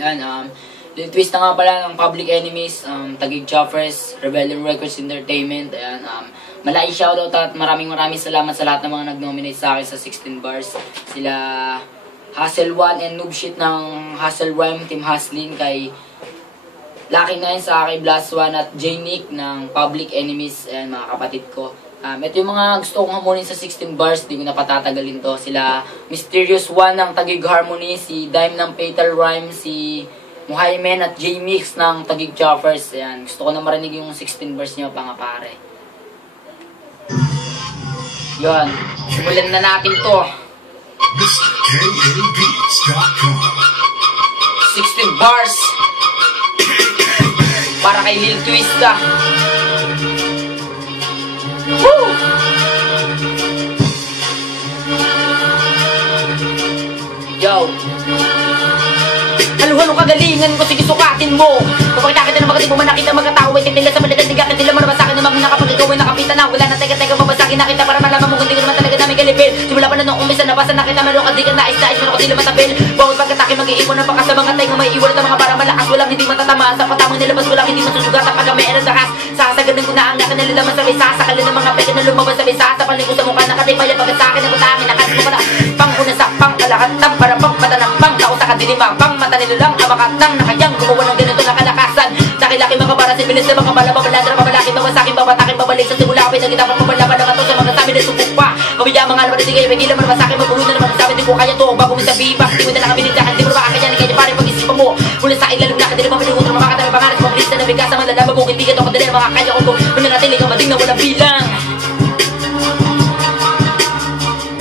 Yan, Lil Twist na nga pala ng Public Enemies, Taguig Choppers, Rebellion Records Entertainment. Ayan, malaking shoutout at maraming salamat sa lahat ng mga nag-nominate sa akin sa 16 bars. Sila Hustle 1 and Noob Shit ng Hustle Rhyme, Team Hustlin, kay Lucky 9 sa akin, Blast 1 at J-Nick ng Public Enemies. Ayan, mga kapatid ko. Ito yung mga gusto kong hamunin sa 16 bars, di ko na patatagalin to. Sila Mysterious 1 ng Taguig Harmony, si Dime ng Fatal Rhyme, si Muhaymen at J-Mix ng Taguig Choppers. Ayan, gusto ko na marinig yung 16 bars nyo, mga pare. Yun, simulan na natin to. 16 bars para kay Lil Twist. Woo! Yo! Halo-halo kagalingan ko, sige sukatin mo. Kapag nakita ng mga mo man nakita mga tao ay titingnan sa madagal tiga hindi naman sa akin na mga kapag ikaw ay nakapitan na wala na teka-teka mabasakin nakita para malaman mo kung di ko naman talaga namin galipin. Simula pa na nung umpisa nabasa nakita meron ka di ka nais-nais meron ko di naman tapil. Bawal pagkatake mag-iipon ng pagka sa mga tayo may iwan at mga para malakas walang hindi matatama sa patamang nilabas walang hindi masusugat pag may eras akas. Sasaganin ko na ang nakin nalalaman sa bisa sakalin ng mga peke na lumabas sa bisa sa paling ko sa mukha nakatipay na pagkat sa akin ang utangin nakatip ko na panguna sa pangkalakan ng para pang mata ng pang tao sa kadilimang pang mata nilo lang amakatang nakayang gumawa ng ganito na kalakasan. Laki-laki mga para sa bilis na mga bala babaladra babalaki babasakin babatakin babalik sa simula kapit nagita pa pabalaban ng ato sa mga sabi na subok pa kabidya mga alaman na sige magila man masakin mapulo na naman sabi di ko kaya to bago mo sabi pa di mo na lang binitahan di mo na makakaya kaya pare pag-isipan mo mula sa ilalim na kadali mga minuto na makakatami pangalan sa mga bilis na nabigas sa mga lalabag kung hindi ka to kadali mga kaya ko to muna natin ikaw mading na walang bilang.